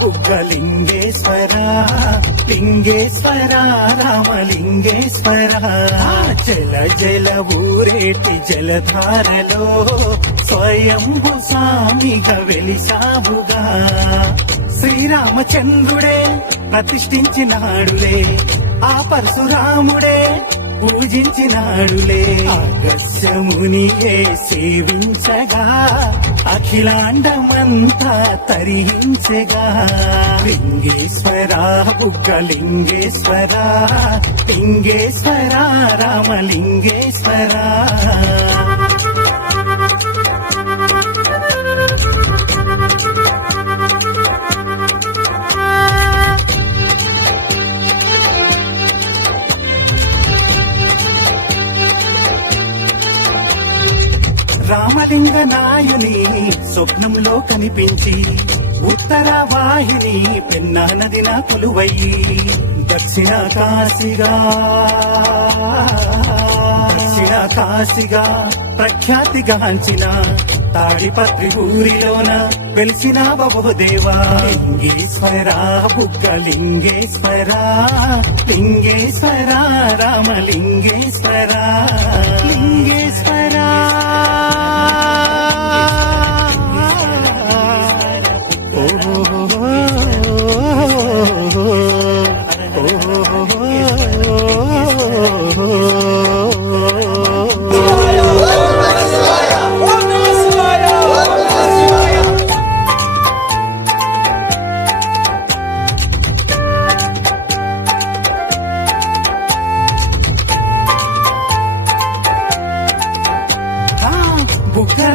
బుగ్గలింగేశ్వర లింగేశ్వర రామలింగేశ్వర. జల జల ఊరేటి జలధారలో స్వయంభు స్వామిగా వెలిసావుగా శ్రీరామచంద్రుడే ప్రతిష్ఠించినాడులే ఆ పరశురాముడే పూజించినాడులే. ఆగస్యమునియే సేవించగా అఖిలాండమంతా తరించగా లింగేశ్వర బుగ్గలింగేశ్వర లింగేశ్వర రామలింగేశ్వర. రామలింగ నాయుని స్వప్నంలో కనిపించి ఉత్తర వాహిని పెన్నా నా కొలువయ్యి దక్షిణ కాశీగా దక్షిణ కాశీగా ప్రఖ్యాతిగాంచిన తాడిపత్రి ఊరిలోన వెలిసిన బహుదేవా లింగేశ్వర బుగ్గలింగేశ్వర లింగేశ్వరా రామలింగేశ్వరా.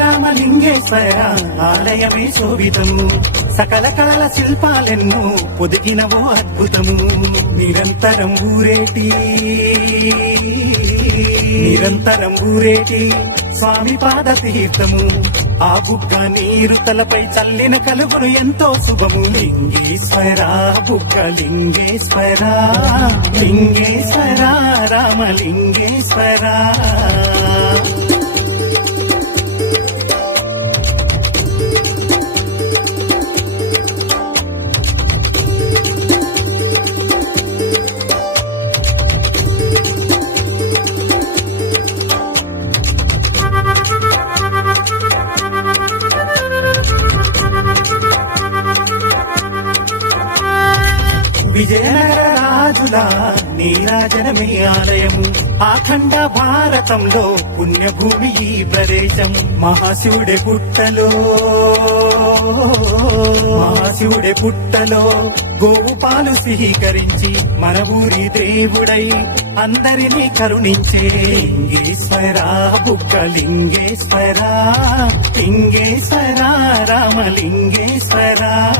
రామలింగేశ్వర ఆలయమే శోభితము. సకల కళల శిల్పాలెన్నో పొదిగినవో అద్భుతము. నిరంతరం ఊరేటి. నిరంతరం ఊరేటి స్వామి పాద తీర్థము ఆ బుగ్గ నీరు తలపై చల్లిన కలుగులు ఎంతో శుభము. లింగేశ్వర బుగ్గ లింగేశ్వర లింగేశ్వర రామలింగేశ్వర. విజయనగర రాజుల నీరాజనమే ఆలయము. ఆఖండ భారతంలో పుణ్యభూమి ఈ ప్రదేశం. మహాశివుడి పుట్టలో. మహాశివుడి పుట్టలో. గోవు పాలు స్వీకరించి మన ఊరి దేవుడై అందరినీ కరుణించే లింగేశ్వరా బుక్క లింగేశ్వరా లింగేశ్వరా రామలింగేశ్వరా.